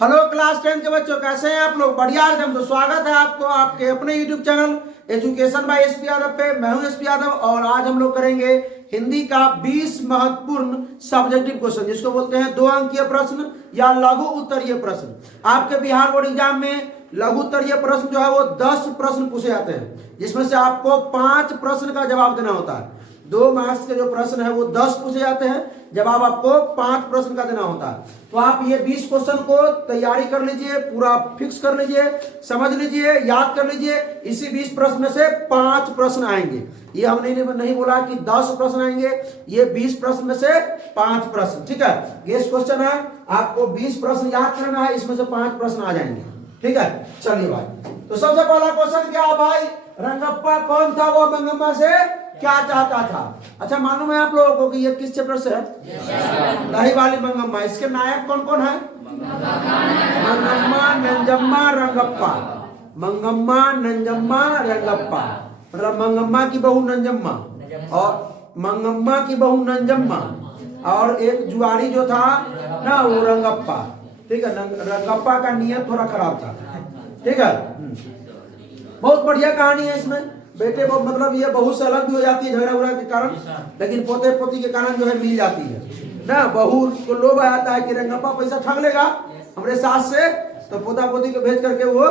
Hello class 10 के बच्चों, कैसे हैं आप लोग? बढ़िया एकदम। तो स्वागत है आपको आपके अपने YouTube channel education by SP Yadav पे। मैं हूं एसपी यादव और आज हम लोग करेंगे हिंदी का 20 महत्वपूर्ण सब्जेक्टिव क्वेश्चन, जिसको बोलते हैं 2 अंकीय प्रश्न या लघु उत्तरीय प्रश्न। आपके बिहार बोर्ड एग्जाम में लघु उत्तरीय प्रश्न जो है वो 10 प्रश्न पूछे जाते हैं, जिसमें से आपको 5 प्रश्न का जवाब देना होता है। 2 मार्क्स के जो प्रश्न है वो 10 पूछे जाते हैं, जवाब आपको 5 प्रश्न का देना होता है। तो आप ये 20 क्वेश्चन को तैयारी कर लीजिए, पूरा फिक्स कर लीजिए, समझ लीजिए, याद कर लीजिए। इसी 20 प्रश्न में से 5 प्रश्न आएंगे। ये हमने नहीं बोला कि 10 प्रश्न आएंगे, ये 20 प्रश्न में से 5 प्रश्न। ठीक है, गेस क्वेश्चन है, आपको 20 प्रश्न याद करना है, इसमें से 5 प्रश्न आ जाएंगे। ठीक है, चलिए भाई। तो सबसे पहला क्वेश्चन क्या भाई? रंगप्पा कौन था वो मंगम्मा से क्या चाहता था? अच्छा, मालूम है आप लोगों को कि ये किस चैप्टर से है? दही वाली मंगम्मा। इसके नायक कौन कौन है? मंगम्मा, नंजम्मा, रंगप्पा। मंगम्मा, नंजम्मा, रंगप्पा। मतलब मंगम्मा की बहू नंजम्मा और मंगम्मा की बहू नंजम्मा और एक जुआरी जो था ना वो रंगप्पा। ठीक है, रंगप्पा का नियत थोड़ा खराब था। ठीक है, बहुत बढ़िया कहानी है इसमें बेटे। मतलब ये बहू से अलग भी हो जाती है झगड़ा उगड़ा के कारण, लेकिन पोते पोती के कारण जो है मिल जाती है ना। बहू को लोभ आता है कि रंगप्पा पैसा ठग लेगा हमारे सास से, तो पोता पोती को भेज करके वो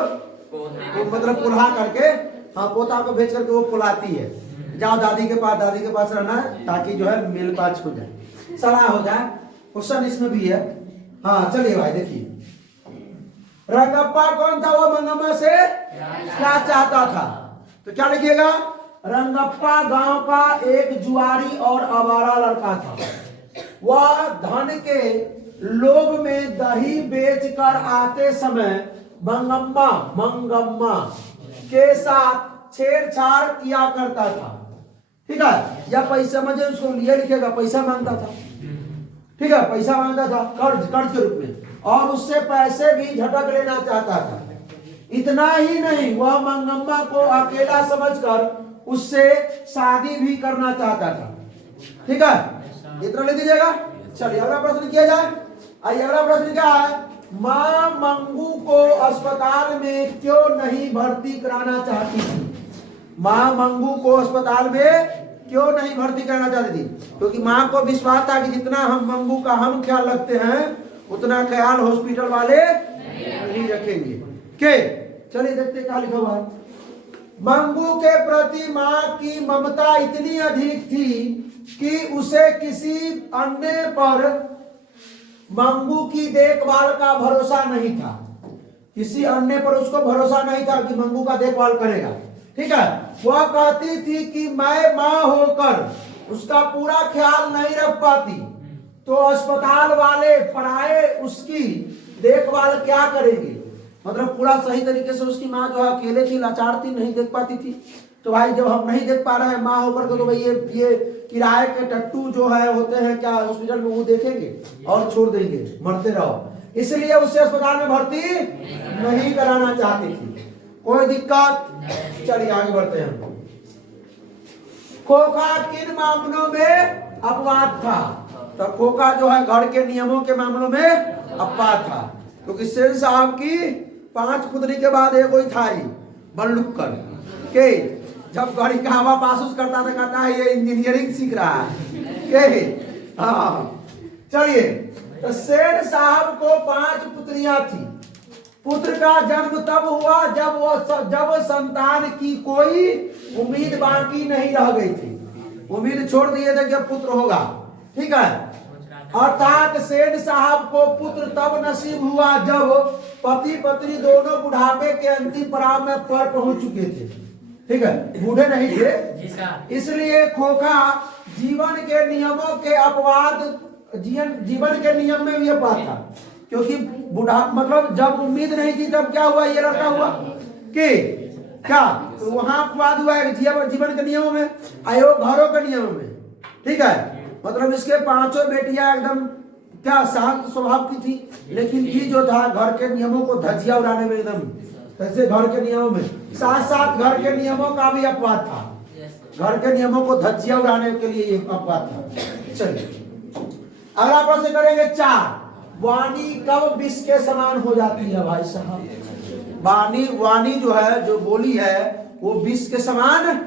मतलब पुल्हा करके, हाँ, पोता को भेज करके वो पुलाती है, जाओ दादी के पास रहना है, ताकि जो है मिल पाच हो जाए, सड़ा हो जाए। क्वेश्चन इसमें भी है। हाँ चलिए भाई, देखिए रंगप्पा कौन था वो मंगम्मा से क्या चाहता था? तो क्या लिखिएगा? रंगप्पा गांव का एक जुआरी और आवारा लड़का था। वह धन के लोभ में दही बेचकर आते समय मंगम्मा के साथ छेड़छाड़ किया करता था। ठीक है, या पैसा समझे उसको लिए लिखेगा, पैसा मांगता था। ठीक है, पैसा मांगता था कर्ज के रूप में, और उससे पैसे भी झटक लेना चाहता था। इतना ही नहीं, वह मंगम्मा को अकेला समझकर उससे शादी भी करना चाहता था। ठीक है, इतना लिख दीजिएगा। चलिए अगला प्रश्न किया जाए। आइए, अगला प्रश्न क्या है? मां मंगू को अस्पताल में क्यों नहीं भर्ती कराना चाहती थी? मां मंगू को अस्पताल में क्यों नहीं भर्ती कराना चाहती थी? क्योंकि मां को विश्वास था कि जितना हम मंगू का हम ख्याल रखते हैं उतना ख्याल हॉस्पिटल वाले नहीं रखेंगे। के चलिए देखते क्या लिखा हुआ है। मंगू के प्रति मां की ममता इतनी अधिक थी कि उसे किसी अन्य पर मंगू की देखभाल का भरोसा नहीं था। किसी अन्य पर उसको भरोसा नहीं था कि मंगू का देखभाल करेगा। ठीक है, वह कहती थी कि मैं मां होकर उसका पूरा ख्याल नहीं रख पाती तो अस्पताल वाले पराए उसकी देखभाल क्या करेंगे। मतलब पूरा सही तरीके से उसकी माँ जो है अकेले थी, लाचार थी, नहीं देख पाती थी। तो भाई जब हम नहीं देख पा रहे हैं माँ होकर के, तो भाई ये किराए के टट्टू जो है होते हैं क्या हॉस्पिटल में, वो देखेंगे और छोड़ देंगे, मरते रहो। इसलिए उसे अस्पताल में भर्ती नहीं कराना चाहती थी। कोई दिक्कत? चलिए आगे बढ़ते हैं। खोखा किन मामलों में अपवाद था? तो खोखा जो है घर के नियमों के मामलों में अपवाद था, क्योंकि सेन साहब की 5 पुत्री के बाद एक कोई था ही बल्लुक्कर के, जब गाड़ी का हवा पास करता था कहता है ये इंजीनियरिंग सीख रहा है के। हाँ चलिए, तो सेन साहब को 5 पुत्रियां थी। पुत्र का जन्म तब हुआ जब संतान की कोई उम्मीद बाकी नहीं रह गई थी। उम्मीद छोड़ दिए थे कि अब पुत्र होगा। ठीक है, अर्थात सेन साहब को पुत्र तब नसीब हुआ जब पति पत्नी दोनों बुढ़ापे के अंतिम पड़ाव में पर पहुंच चुके थे। ठीक है, बूढ़े नहीं थे। इसलिए खोखा जीवन के नियमों के अपवाद, जीवन के नियम में भी अपवाद था, क्योंकि बुढ़ा मतलब जब उम्मीद नहीं थी तब क्या हुआ, ये लड़का हुआ कि क्या, तो वहां अपवाद हुआ है जीवन के नियमों में, अयोग घरों के नियमों में। ठीक है, मतलब इसके 5 बेटियां एकदम क्या शांत स्वभाव की थी, लेकिन ये जो था घर के नियमों को धज्जिया उड़ाने में एकदम, कैसे घर के नियमों में, साथ साथ घर के नियमों का भी अपवाद था। घर के नियमों को धज्जिया उड़ाने के लिए ये अपवाद था। चलिए अगला प्रश्न करेंगे 4। वाणी कब विष के समान हो जाती है भाई साहब? वाणी जो है, जो बोली है, वो विष के समान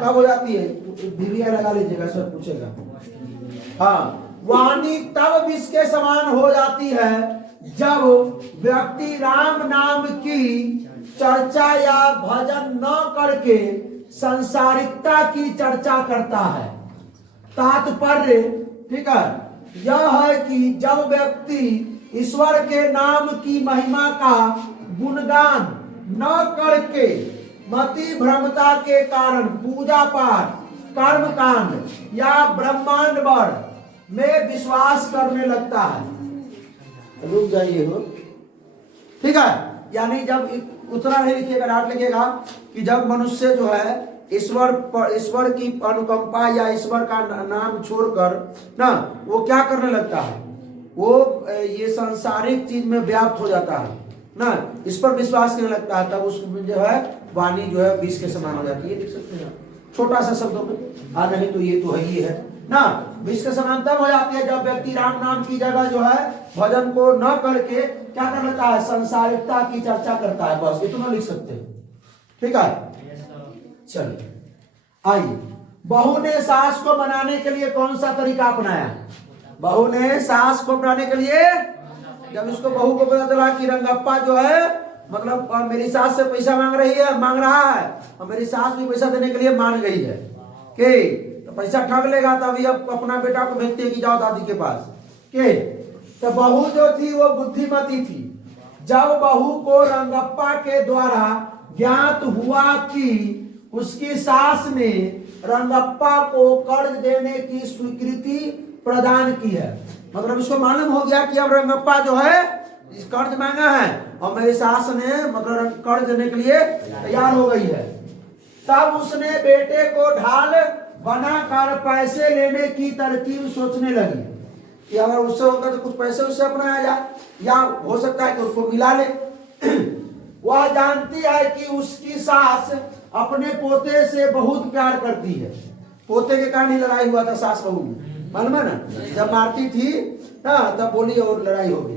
कब हो जाती है? बीवी लगा लीजिएगा, सर पूछेगा। हाँ, वाणी तब विष के समान हो जाती है जब व्यक्ति राम नाम की चर्चा या भजन न करके संसारिकता की चर्चा करता है। तात्पर्य, ठीक है, यह है कि जब व्यक्ति ईश्वर के नाम की महिमा का गुणगान न करके मति भ्रमता के कारण पूजा पाठ, कर्म कांड या ब्रह्मांड वर्ग में विश्वास करने लगता है। रुक जाइए हो, ठीक है। यानी जब उतना नहीं लिखिएगा, डाट लिखिएगा कि जब मनुष्य जो है ईश्वर की अनुकंपा या ईश्वर का नाम छोड़कर ना वो क्या करने लगता है, वो ये सांसारिक चीज में व्याप्त हो जाता है ना, इस पर विश्वास करने लगता है, तब उसमें जो है वाणी जो है विष के समान हो जाती है। देख सकते हैं छोटा सा शब्दों में, नहीं तो ये तो है ही है ना, विष के समान तब हो जाती है जब व्यक्ति राम नाम की जगह जो है भजन को न करके क्या कर लेता है, संसारिकता की चर्चा करता है। बस इतना लिख सकते हैं, ठीक है। चलिए आइए, बहू ने सास को मनाने के लिए कौन सा तरीका अपनाया? बहू ने सास को मनाने के लिए, जब इसको बहू को पता चला कि रंगप्पा जो है मतलब मेरी सास से पैसा मांग रहा है और मेरी सास भी पैसा देने के लिए मान गई है कि तो पैसा ठग लेगा, तभी अब अपना बेटा को भेजते हैं कि जाओ दादी के पास के। तो बहू जो थी वो बुद्धिमती थी। जब बहू को रंगप्पा के द्वारा ज्ञात हुआ कि उसकी सास ने रंगप्पा को कर्ज देने की स्वीकृति प्रदान की है, मतलब इसको मालूम हो गया कि अब रंगप्पा जो है कर्ज मांगा है और मेरी सास ने मतलब कर्ज देने के लिए तैयार हो गई है, तब उसने बेटे को ढाल बनाकर पैसे लेने की तरकीब सोचने लगी कि अगर उससे होगा तो कुछ पैसे उससे अपनाया जाए, या हो सकता है कि उसको मिला ले। वह जानती है कि उसकी सास अपने पोते से बहुत प्यार करती है। पोते के कारण ही लड़ाई हुआ था सास बहू में, मालूम है ना, जब मारती थी तब बोली और लड़ाई हो गई।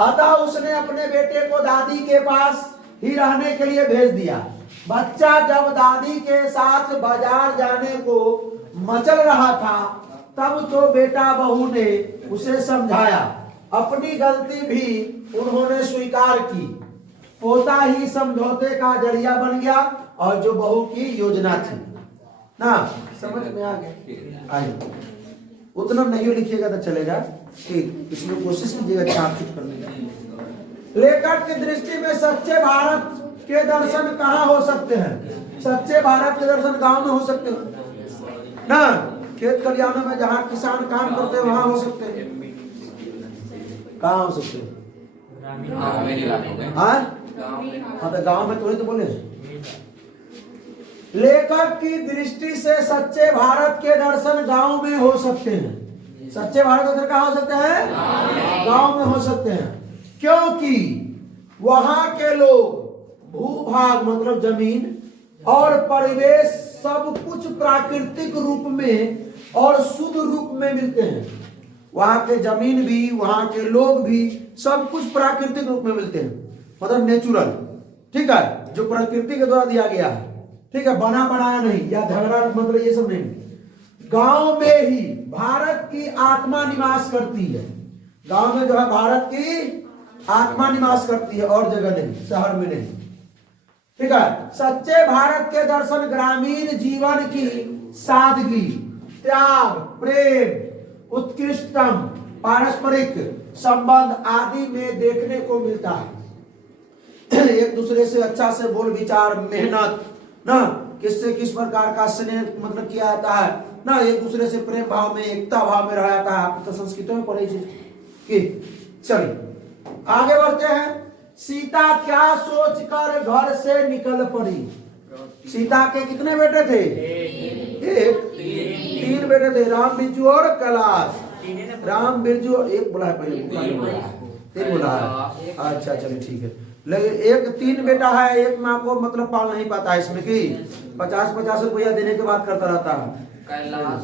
अतः उसने अपने बेटे को दादी के पास ही रहने के लिए भेज दिया। बच्चा जब दादी के साथ बाजार जाने को मचल रहा था, तब तो बेटा बहू ने उसे समझाया। अपनी गलती भी उन्होंने स्वीकार की। पोता ही समझौते का जरिया बन गया और जो बहू की योजना थी ना, समझ में आ गया। आइए, उतना नहीं लिखिएगा तो चलेगा, ठीक, इसमें कोशिश कीजिएगा छाप करने का। लेखक की दृष्टि में सच्चे भारत के दर्शन कहाँ हो सकते हैं? सच्चे भारत के दर्शन गांव में हो सकते हैं ना, खेत खलिहानों में जहाँ किसान काम करते हैं वहां हो सकते हैं। कहाँ हो सकते हैं? हाँ तो गांव में तो बोले। लेखक की दृष्टि से सच्चे भारत के दर्शन गांव में हो सकते हैं। सच्चे भारत के दर्शन कहाँ हो सकते हैं? गांव में हो सकते हैं, क्योंकि वहां के लोग भूभाग मतलब जमीन और परिवेश सब कुछ प्राकृतिक रूप में और शुद्ध रूप में मिलते हैं। वहां के जमीन भी, वहां के लोग भी, सब कुछ प्राकृतिक रूप में मिलते हैं, मतलब नेचुरल, ठीक है, जो प्रकृति के द्वारा दिया गया है, ठीक है, बना बनाया नहीं या झगड़ा मतलब ये सब नहीं। गांव में ही भारत की आत्मा निवास करती है। गांव में जो है भारत की आत्मा निवास करती है, और जगह नहीं, शहर में नहीं, ठीक है। सच्चे भारत के दर्शन ग्रामीण जीवन की सादगी, त्याग, प्रेम, उत्कृष्टतम पारस्परिक संबंध आदि में देखने को मिलता है। एक दूसरे से अच्छा से बोल विचार, मेहनत ना, किससे किस प्रकार का स्नेह मतलब किया जाता है ना, एक दूसरे से प्रेम भाव में, एकता भाव में रहा जाता है। आप तो संस्कृतों में पढ़े कि। चलिए आगे बढ़ते हैं। सीता क्या सोचकर घर से निकल पड़ी? सीता के कितने बेटे थे? एक, तीन बेटे थे, राम, बिरजू और कैलाश। राम, बिरजू, एक बोला है पहले, तीन बोला है, अच्छा चलिए ठीक है। लेकिन एक, तीन बेटा है, एक माँ को मतलब पाल नहीं पाता है, इसमें कि 50-50 रुपया देने के बाद करता रहता है। कैलाश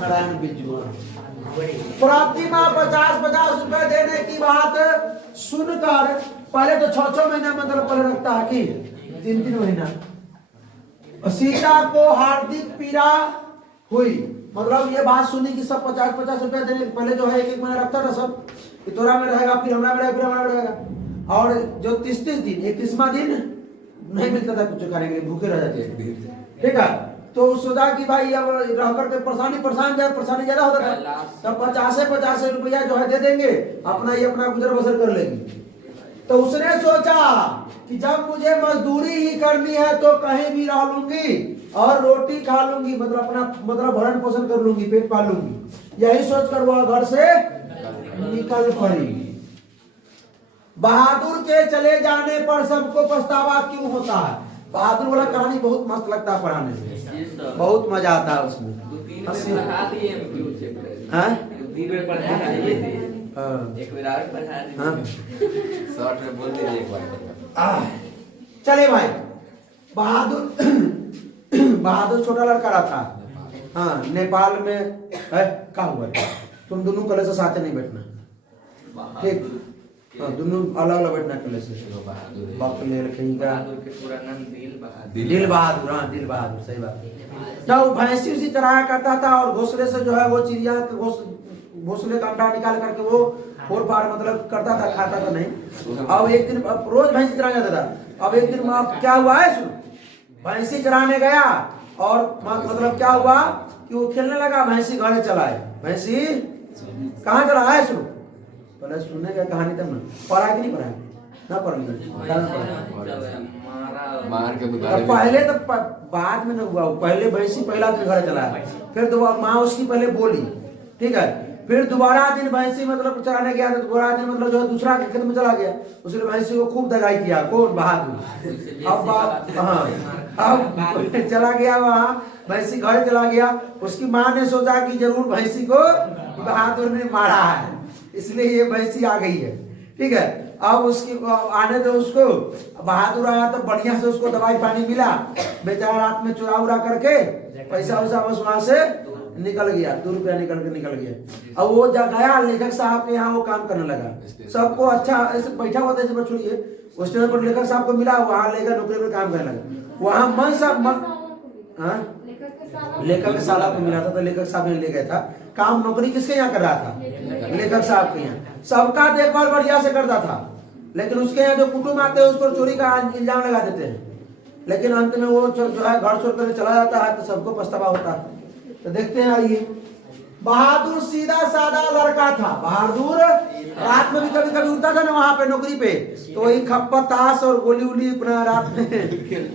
नारायण बिरजू, प्रतिमाह 50-50 रुपए देने की बात सुनकर पहले तो 6-6 महीना मतलब पहले रखता है कि 3-3 महीना। सीता को हार्दिक पीड़ा हुई, मतलब ये बात सुनी कि सब 50-50 रुपया देने पहले जो है 1-1 महीना रखता था सब कि तोरा में रहेगा, फिर हमरा में रहेगा, फिर हमरा में रहेगा। और जो 30-30 दिन 31वां दिन नहीं मिलता था कुछ करने के लिए, भूखे रह जाते थे, ठीक है। तो सोचा कि भाई अब रह करके परेशानी ज्यादा होता था, तब 50-50 रुपया जो है दे देंगे, अपना ये अपना गुजर बसर कर लेंगे। तो उसने सोचा कि जब मुझे मजदूरी ही करनी है तो कहीं भी रह लूंगी और रोटी खा लूंगी, मतलब अपना मतलब भरण पोषण कर लूंगी, पेट पाल लूंगी। यही सोचकर वह घर से निकल पड़ी। बहादुर के चले जाने पर सबको पछतावा क्यों होता है? बहादुर वाला कहानी बहुत मस्त लगता है पढ़ाने में, बहुत मजा आता है उसमें। चले भाई, बहादुर छोटा लड़का रहा था, हाँ नेपाल में है। क्या हुआ? तुम दोनों कले से साथ नहीं बैठना, ठीक? हाँ दोनों अलग अलग बैठना कले से। बकलेर कहीं का दिल बहादुर, हाँ दिल बहादुर, सही बात। जब भैंसी उसी चराया करता था और घोंसले से जो है वो चिड़िया के घोंसले का अंडा निकाल करके वो फोड़ फाड़ मतलब करता था, खाता था नहीं। अब एक दिन रोज भैंसी चराया जाता था। अब एक दिन क्या हुआ है, सुन, भैंसी चराने गया और मतलब क्या हुआ कि वो खेलने लगा, भैंसी घर चला है। भैंसी कहाँ चला है? सुनो पहले, सुनने का कहानी तब ना पढ़ा कि नहीं पढ़ा ना मार के पहले तो बाद में न हुआ। पहले भैंसी पहला दिन घर चला है, फिर तो माँ उसकी पहले बोली, ठीक है। फिर दोबारा दिन भैंसी मतलब चराने गया, तो दोबारा दिन मतलब जो है दूसरा के खेत में चला गया, उसने भैंसी को खूब दगाई किया। कौन? बहादुर। अब हाँ अब चला गया वहाँ, भैंसी घर चला गया। उसकी माँ ने सोचा कि जरूर भैंसी को बहादुर ने मारा है, इसलिए ये भैंसी आ गई है, ठीक है। अब उसकी आने दो उसको। बहादुर आया तो बढ़िया से उसको दवाई पानी मिला, बेचारा रात में चुरा उरा करके पैसा वैसा बस वहां से निकल गया, 2 रुपया निकल गया। अब वो जब गया लेखक साहब के यहाँ वो काम करने लगा, सबको अच्छा ऐसे बैठा हुआ था, जब छोड़िए उस टाइम पर लेखक साहब को मिला, वहां लेकर नौकरी पर काम करने लगा। वहां मन साहब लेखक साला को मिला था, तो लेखक साहब ने ले गया था काम। नौकरी किसके यहाँ कर रहा था? लेखक साहब के यहाँ। सबका देखभाल बढ़िया से करता था, लेकिन उसके यहाँ जो कुटुंब आते हैं उस पर चोरी का इल्जाम लगा देते हैं। लेकिन अंत में वो जो है घर छोड़ कर चला जाता है, तो सबको पछतावा होता है। तो देखते हैं, आइए। बहादुर सीधा साधा लड़का था। बहादुर रात में भी कभी कभी उठता था ना वहां पे नौकरी पे, तो वही खप्पा ताश और गोली उली अपना रात में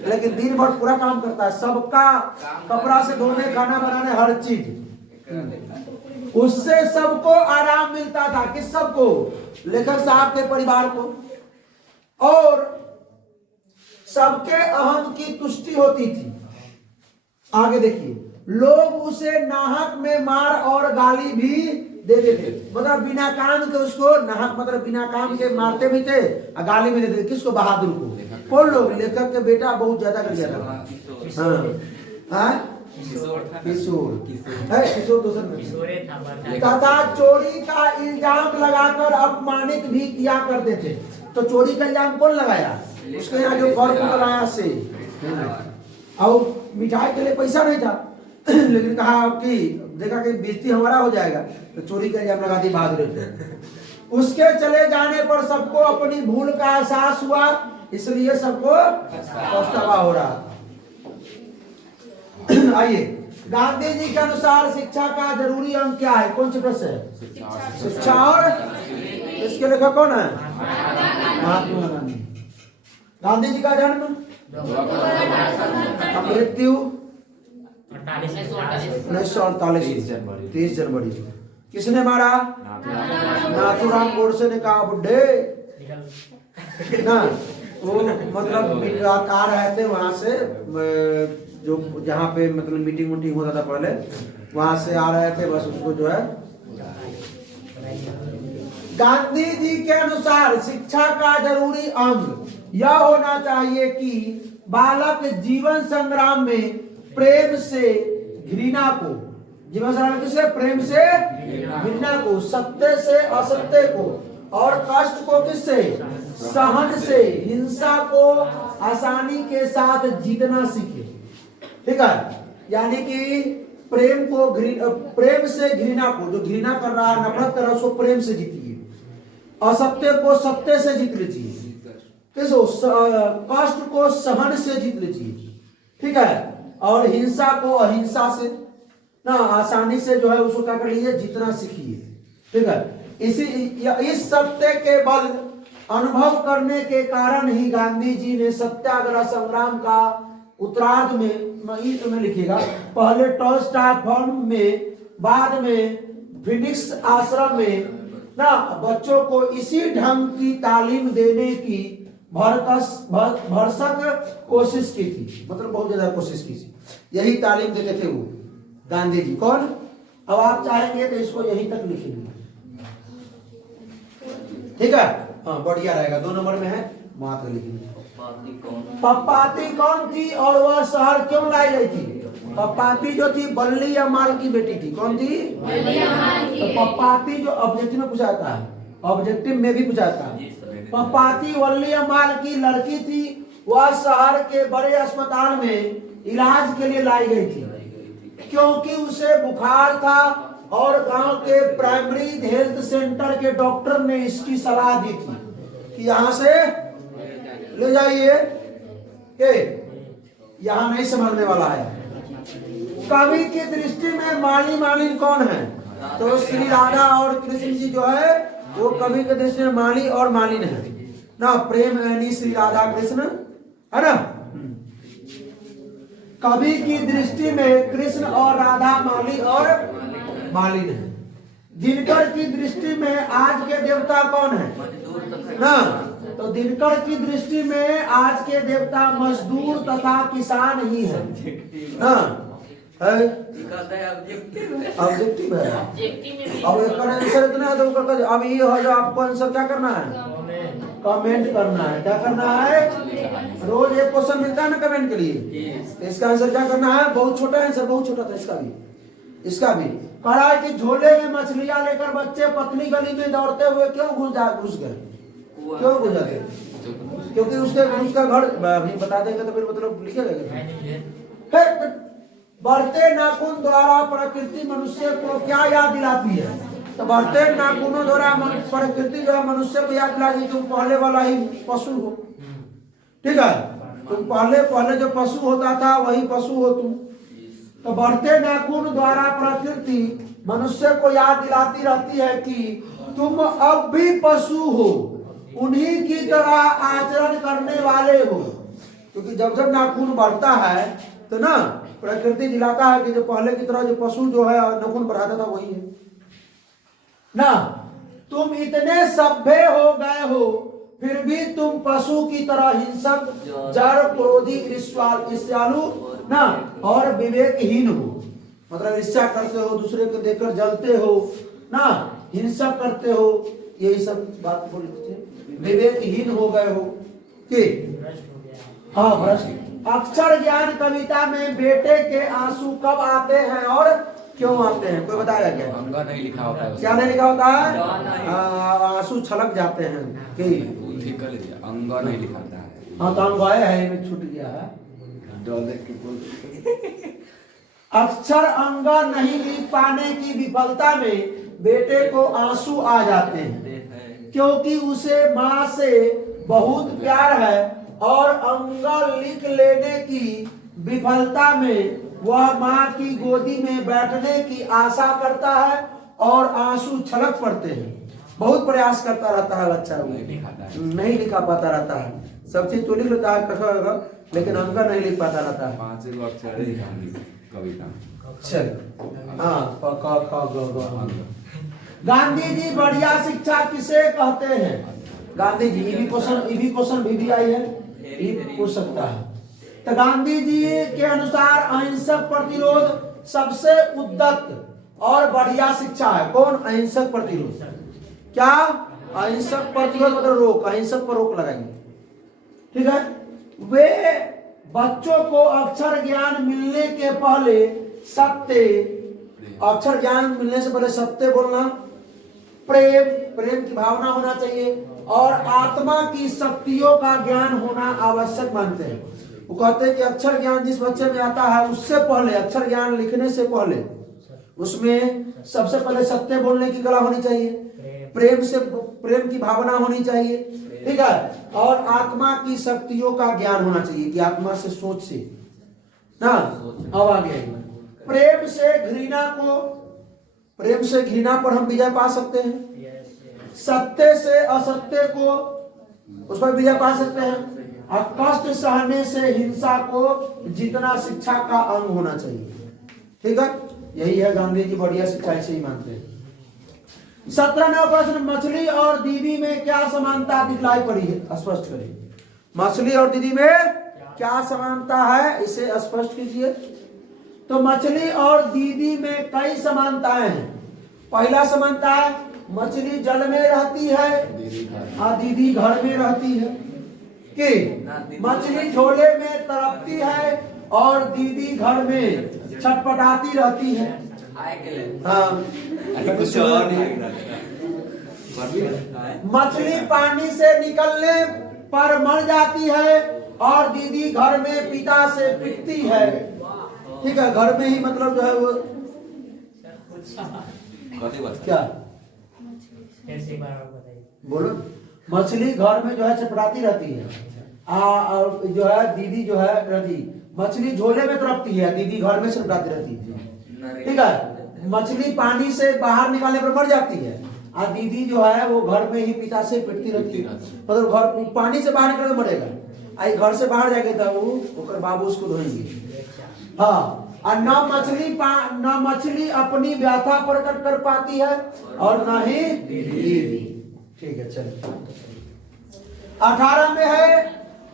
लेकिन दिन भर पूरा काम करता है, सबका कपड़ा से धोने, खाना बनाने, हर चीज। उससे सबको आराम मिलता था। किस सबको? लेखक साहब के परिवार को, और सबके अहम की तुष्टि होती थी। आगे देखिए, लोग उसे नाहक में मार और गाली भी देते थे, मतलब बिना काम के उसको नाहक मतलब बिना काम के मारते भी थे और गाली भी देते थे। किसको? बहादुर को। कौन लोग? लेखक के बेटा बहुत ज्यादा कर दिया था। किशोर तथा चोरी का इल्जाम लगाकर अपमानित भी किया करते थे। तो चोरी का इल्जाम कौन लगाया? उसके यहाँ जो फर्क लगाया से, और मिठाई के लिए पैसा नहीं था लेकिन कहा कि देखा कि बेइज्जती हमारा हो जाएगा, तो चोरी का इल्जाम लगा दी बहादुर पे। उसके चले जाने पर सबको अपनी भूल का एहसास हुआ, इसलिए सबको पछतावा हो रहा। आइए, गांधी जी के अनुसार शिक्षा का जरूरी अंग क्या है? कौन सी प्रश्न है? शिक्षा। और इसके लेखक कौन है? महात्मा गांधी। गांधी जी का जन्म, मृत्यु 1948, 30 जनवरी। किसने मारा? नाथूराम गोडसे ने कहा बुड्ढे ना, वो मतलब आ रहे थे वहां से, जो जहाँ पे मतलब मीटिंग होता था पहले, वहां से आ रहे थे, बस उसको जो है। गांधी जी के अनुसार शिक्षा का जरूरी अंग यह होना चाहिए कि बालक जीवन संग्राम में प्रेम से घृणा को जीवन संग्राम किसे? प्रेम से घृणा को, सत्य से असत्य को, और कष्ट को किससे? सहन से, हिंसा को आसानी के साथ जीतना सीखे। ठीक है, यानी कि प्रेम से घृणा को, जो घृणा कर रहा है, नफरत कर रहा है, उसको प्रेम से जीतिए। असत्य को सत्य से जीत लीजिए। कष्ट को सहन से जीत लीजिए। ठीक है, और हिंसा को अहिंसा से ना आसानी से जो है उसको क्या कर लीजिए? जीतना सीखिए। ठीक है, इस सत्य के बल अनुभव करने के कारण ही गांधी जी ने सत्याग्रह संग्राम का उत्तरार्ध में लिखेगा, पहले टॉलस्टॉय फॉर्म में, बाद में फिनिक्स आश्रम में ना बच्चों को इसी ढंग की तालीम देने की भरसक कोशिश की थी। मतलब बहुत ज्यादा कोशिश की थी, यही तालीम देते थे वो गांधी जी। कौन? अब आप चाहेंगे तो इसको यहीं तक लिखेंगे। ठीक है, हाँ बढ़िया रहेगा। 2 नंबर में है, मात्र लिखेंगे। पप्पाती कौन थी और वह शहर क्यों लाई गई थी? पप्पाती जो थी बल्ली या माल की बेटी थी। कौन थी? तो पप्पाती जो ऑब्जेक्टिव में पूछा जाता है, ऑब्जेक्टिव में भी पूछा जाता है। पप्पाती वल्ली या माल की लड़की थी, वह शहर के बड़े अस्पताल में इलाज के लिए लाई गई थी, क्योंकि उसे बुखार था और गांव के प्राइमरी हेल्थ सेंटर के डॉक्टर ने इसकी सलाह दी थी कि यहाँ से ले जाइए, यहाँ नहीं संभालने वाला है। कवि की दृष्टि में मालिन कौन है? तो श्री राधा और कृष्ण जी जो है वो कवि की दृष्टि में माली और मालिन है ना। प्रेम यानी श्री राधा कृष्ण है ना। कवि की दृष्टि में कृष्ण और राधा माली और मालिन है। दिनकर की दृष्टि में आज के देवता कौन है ना? तो दिनकर की दृष्टि में आज के देवता मजदूर तथा किसान ही है ना। ऑब्जेक्टिव है। अब एक आंसर इतना है तो अब ये हो जो आपको आंसर क्या करना है? कमेंट करना है। क्या करना है? रोज एक क्वेश्चन मिलता है ना कमेंट के लिए, इसका आंसर क्या करना है? बहुत छोटा आंसर, बहुत छोटा था इसका भी। कढ़ाई की झोले में मछलियां लेकर बच्चे पतली गली में दौड़ते हुए क्यों घुस गए? क्यों घुस गए? क्योंकि उसका घर अभी बता देंगे तो फिर मतलब लिखेगा। फिर बढ़ते नाखून द्वारा प्रकृति मनुष्य को क्या याद दिलाती है? तो बढ़ते नाखूनों द्वारा प्रकृति जो है मनुष्य को याद दिलाती है तुम पहले वाला ही पशु हो। ठीक है, तुम पहले जो पशु होता था वही पशु हो तुम। तो बढ़ते नाखून द्वारा प्रकृति मनुष्य को याद दिलाती रहती है कि तुम अब भी पशु हो, उन्हीं की तरह आचरण करने वाले हो। क्योंकि जब नाखून बढ़ता है तो ना प्रकृति दिलाता है कि जो पहले की तरह जो पशु जो है नाखून बढ़ाता था वही है ना। तुम इतने सभ्य हो गए हो फिर भी तुम पशु की तरह हिंसक, जड़, क्रोधी, ईर्ष्यालु ना और विवेकहीन हो। मतलब ईर्ष्या करते हो, दूसरे को देखकर जलते हो ना, हिंसा करते हो, यही सब बात बोलते। विवेकहीन हो गए हो कि हाँ भ्रष्ट। अक्षर ज्ञान कविता में बेटे के आंसू कब आते हैं और क्यों आते हैं? कोई बताया क्या? अंगा नहीं लिखा होता है। क्या नहीं लिखा होता है? आंसू छलक जाते हैं कि अंगा नहीं लिखा होता है। हाँ तो अंग आया है, में छूट गया है। अक्षर अंगा नहीं लिख पाने की विफलता में बेटे को आंसू आ जाते हैं, क्योंकि उसे माँ से बहुत प्यार है और अंगा लिख लेने की विफलता में वह माँ की गोदी में बैठने की आशा करता है और आंसू छलक पड़ते हैं। बहुत प्रयास करता रहता है बच्चा, नहीं लिखा पाता रहता है। सब चीज तो लिख लेता है कठोर, लेकिन अंका नहीं लिख पाता रहता है। 5 अक्षर ही कविता। चल हाँ, गांधी जी बढ़िया शिक्षा किसे कहते हैं? गांधी जी, ये क्वेश्चन भी आई है, ये पूछ सकता है। तो गांधी जी के अनुसार अहिंसक प्रतिरोध सबसे उद्दत और बढ़िया शिक्षा है। कौन? अहिंसक प्रतिरोध। क्या? अहिंसक प्रतिरोध मतलब रोक, अहिंसक पर रोक लगाएंगे। ठीक है, वे बच्चों को अक्षर ज्ञान मिलने के पहले सत्य, अक्षर ज्ञान मिलने से पहले सत्य बोलना, प्रेम की भावना होना चाहिए, और आत्मा की शक्तियों का ज्ञान होना आवश्यक मानते हैं। वो कहते हैं कि अक्षर ज्ञान जिस बच्चे में आता है उससे पहले, अक्षर ज्ञान लिखने से पहले उसमें सबसे पहले सत्य बोलने की कला होनी चाहिए, प्रेम की भावना होनी चाहिए, ठीक है, और आत्मा की शक्तियों का ज्ञान होना चाहिए कि आत्मा से, सोच से ना। अब आगे प्रेम से घृणा पर हम विजय पा सकते हैं, सत्य से असत्य को उस पर विजय पा सकते हैं, और कष्ट सहने से हिंसा को जितना शिक्षा का अंग होना चाहिए, ठीक है। यही है गांधी जी बढ़िया शिक्षा, ऐसे ही मानते हैं। 17वां प्रश्न, मछली और दीदी में क्या समानता दिखलाई पड़ी है, स्पष्ट करिए। मछली और दीदी में क्या समानता है, इसे स्पष्ट कीजिए। तो मछली और दीदी में कई समानताएं हैं। पहला समानता है, मछली जल में रहती है और दीदी घर में रहती है, कि मछली झोले में तड़पती है और दीदी घर में छटपटाती रहती है। हाँ, कुछ और नहीं। मछली पानी से निकलने पर मर जाती है और दीदी घर में पिता से पिटती है, ठीक है। घर में ही मतलब जो है वो क्या बोलो, मछली घर में जो है छटपटाती रहती है, और जो है दीदी जो है रहती, मछली झोले में तड़पती है, दीदी घर में छटपटाती रहती है, ठीक है। मछली पानी से बाहर निकालने पर मर जाती है और दीदी जो है वो घर में ही पिता से पिटती रहती है, मतलब घर पानी से बाहर निकल मरेगा, आई घर से बाहर जाके था वो बाबू उसको धोएंगे। हाँ, और न मछली अपनी व्यथा प्रकट कर पाती है और न ही दीदी, ठीक है। चलिए 18 में है,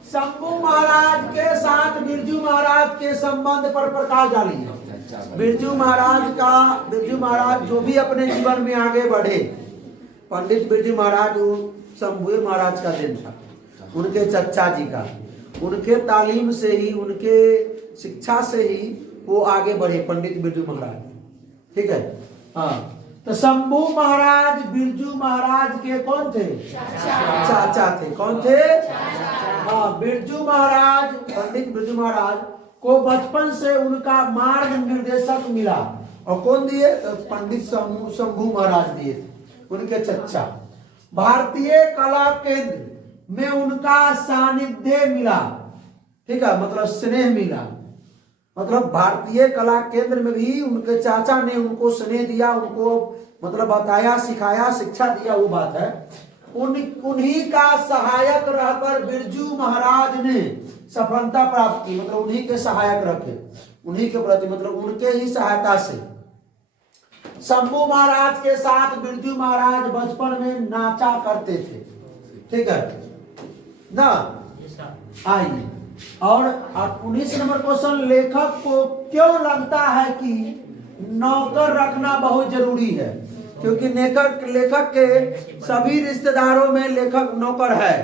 शंभू महाराज के साथ बिरजू महाराज के संबंध पर प्रकाश डालिए। बिरजू महाराज जो भी अपने जीवन में आगे बढ़े, पंडित बिरजू महाराज वो शंभू महाराज का दिन था, उनके चचा जी का, उनके तालीम से ही, उनके शिक्षा से ही वो आगे बढ़े पंडित बिरजू महाराज, ठीक है। हाँ, तो शंभू महाराज बिरजू महाराज के कौन थे, चाचा थे। कौन थे? हाँ, बिरजू महाराज, पंडित बिरजू महाराज को बचपन से उनका मार्ग निर्देशक मिला, और कौन दिए? पंडित शंभू महाराज दिए थे, उनके चचा। भारतीय कला केंद्र में उनका सानिध्य मिला, ठीक है, मतलब स्नेह मिला, मतलब भारतीय कला केंद्र में भी उनके चाचा ने उनको स्नेह दिया, उनको मतलब बताया, सिखाया, शिक्षा दिया, वो बात है। उन्हीं का सहायक रहकर बिरजू महाराज ने सफलता प्राप्त की, मतलब उन्हीं के सहायक रखे, उन्हीं के प्रति, मतलब उनके ही सहायता से। शंभू महाराज के साथ बिरजू महाराज बचपन में नाचा करते थे, ठीक है ना। आइए, और 19 नंबर क्वेश्चन, लेखक को क्यों लगता है कि नौकर रखना बहुत जरूरी है? क्योंकि लेखक के सभी रिश्तेदारों में लेखक नौकर है,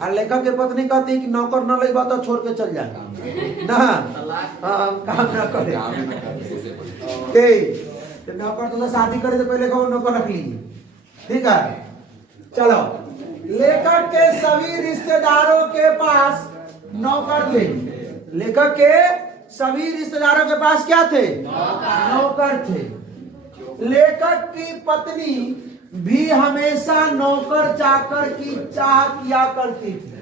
और लेखक की पत्नी कहती है कि नौकर न लगे तो छोड़ के चल जाए ना, हाँ, काम न करे। नौकर तो शादी करे तो पहले कहो नौकर रख लीजिए, ठीक है। चलो, लेखक के सभी रिश्तेदारों के पास नौकर थे, लेखक के सभी रिश्तेदारों के पास क्या थे? नौकर थे। लेखक की पत्नी भी हमेशा नौकर चाकर की चाह किया करती थी।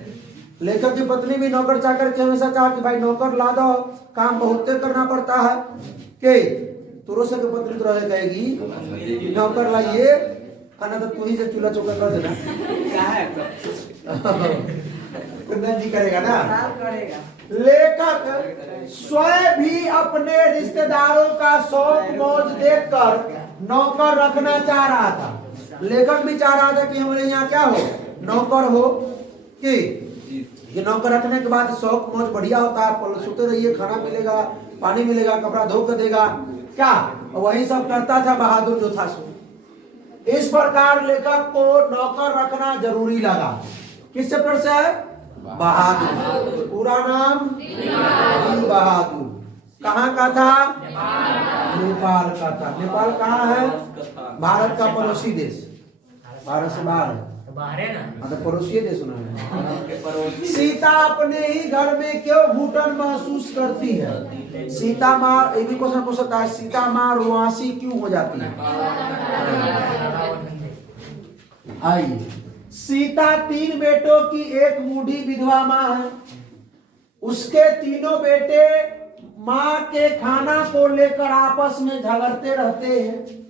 लेखक की पत्नी भी नौकर चाकर की हमेशा चाह कि भाई नौकर ला दो, काम बहुत करना पड़ता है। के तुरसे की पत्नी तो कहेगी नौकर लाइए, खाना तो तू ही से चूल्हा चौका कर देना, क्या है कुंदन जी करेगा ना। लेखक स्वयं भी अपने रिश्तेदारों का शौक मौज देखकर नौकर रखना चाह रहा था। लेखक भी चाह रहा था कि हमारे यहाँ क्या हो, नौकर हो, कि ये नौकर रखने के बाद शौक मौज बढ़िया होता है, सोते रहिए, खाना मिलेगा, पानी मिलेगा, कपड़ा धो कर देगा, क्या वही सब करता था बहादुर जो था सो। इस प्रकार लेखक को नौकर रखना जरूरी लगा। किस चैप्टर से है? बहादुर। पूरा नाम बहादुर, कहाँ का था? नेपाल का था। नेपाल कहाँ है? भारत का पड़ोसी देश, भारत से बाहर है, बाहर है ना, मतलब पड़ोसी देश उन्होंने। सीता अपने ही घर में क्यों घुटन महसूस करती है? सीता माँ, ये भी क्वेश्चन पूछ सकता है, सीता माँ रुआसी क्यों हो जाती है? आइए, सीता 3 बेटों की एक बूढ़ी विधवा माँ है। उसके तीनों बेटे माँ के खाना को लेकर आपस में झगड़ते रहते हैं।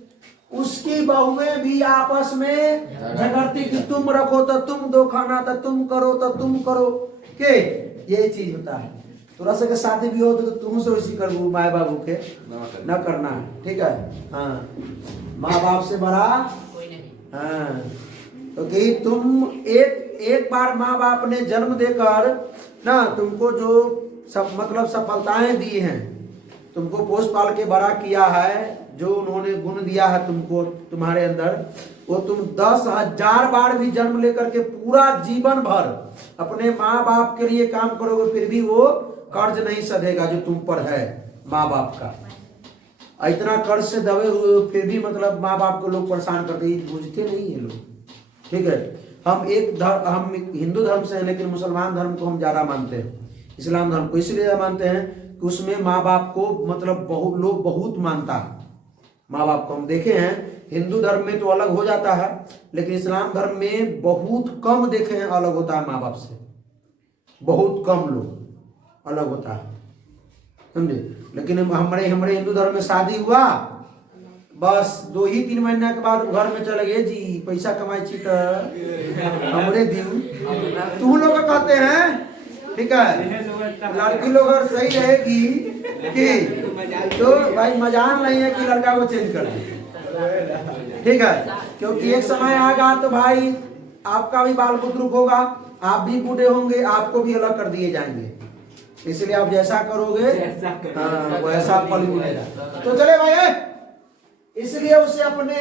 उसकी बहुएं भी आपस में झगड़ती कि तुम रखो तो तुम दो खाना, तो तुम करो तो तुम करो के, यही चीज होता है। थोड़ा सा के शादी भी हो तो तुम से वैसी करबू, माए बाबू के न करना है, ठीक है। हाँ, माँ बाप से बड़ा कोई नहीं। हाँ, तो कि तुम एक बार माँ बाप ने जन्म देकर ना तुमको जो सब मतलब सफलताएं दी हैं, तुमको पोस पाल के बड़ा किया है, जो उन्होंने गुण दिया है तुमको, तुम्हारे अंदर, वो तुम 10,000 बार भी जन्म लेकर के पूरा जीवन भर अपने माँ बाप के लिए काम करोगे, फिर भी वो कर्ज नहीं सधेगा जो तुम पर है माँ बाप का। इतना कर्ज से दबे हुए फिर भी मतलब माँ बाप को लोग परेशान करते हैं, बुझते नहीं है लोग, ठीक है। हम हिंदू धर्म से हैं, लेकिन मुसलमान धर्म को हम ज्यादा मानते हैं, इस्लाम धर्म को इसलिए मानते हैं कि उसमें माँ बाप को मतलब लोग बहुत मानता है। माँ बाप को हम देखे हैं, हिंदू धर्म में तो अलग हो जाता है, लेकिन इस्लाम धर्म में बहुत कम देखे हैं अलग होता है माँ बाप से, बहुत कम लोग अलग होता है, समझे। लेकिन हमारे हिंदू धर्म में शादी हुआ, बस 2 ही 3 महीना के बाद घर में चले गए जी, पैसा कमाई छी तो हमरे दिन तू लोग कहते हैं, ठीक है। लड़की लोग अगर सही रहेगी कि तो भाई मजाल नहीं है कि लड़का को चेंज कर दे, ठीक है। क्योंकि एक समय आएगा तो भाई आपका भी बाल बुतरुक होगा, आप भी बूढ़े होंगे, आपको भी अलग कर दिए जाएंगे। इसलिए आप जैसा करोगे वैसा फल मिलेगा। तो चले भाई, इसलिए उसे अपने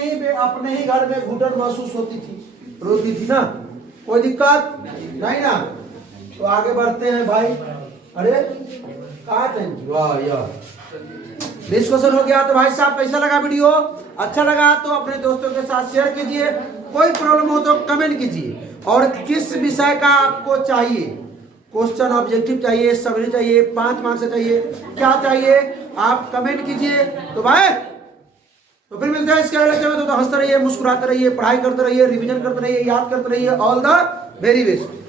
ही घर में घुटन महसूस होती थी, रोती थी ना, कोई दिक्कत नहीं ना। तो आगे बढ़ते हैं भाई। अरे कहा थे? वाह यार, 20 क्वेश्चन हो गया। तो भाई साहब कैसा लगा वीडियो? अच्छा लगा तो अपने दोस्तों के साथ शेयर कीजिए, कोई प्रॉब्लम हो तो कमेंट कीजिए, और किस विषय का आपको चाहिए क्वेश्चन, ऑब्जेक्टिव चाहिए, समरी चाहिए, 5 मार्क्स से चाहिए, क्या चाहिए आप कमेंट कीजिए। तो भाई तो फिर मिलते हैं इसके अगले लेक्चर में। तो हंसते रहिए, मुस्कुराते रहिए, पढ़ाई करते रहिए, रिवीजन करते रहिए, याद करते रहिए। All the very best.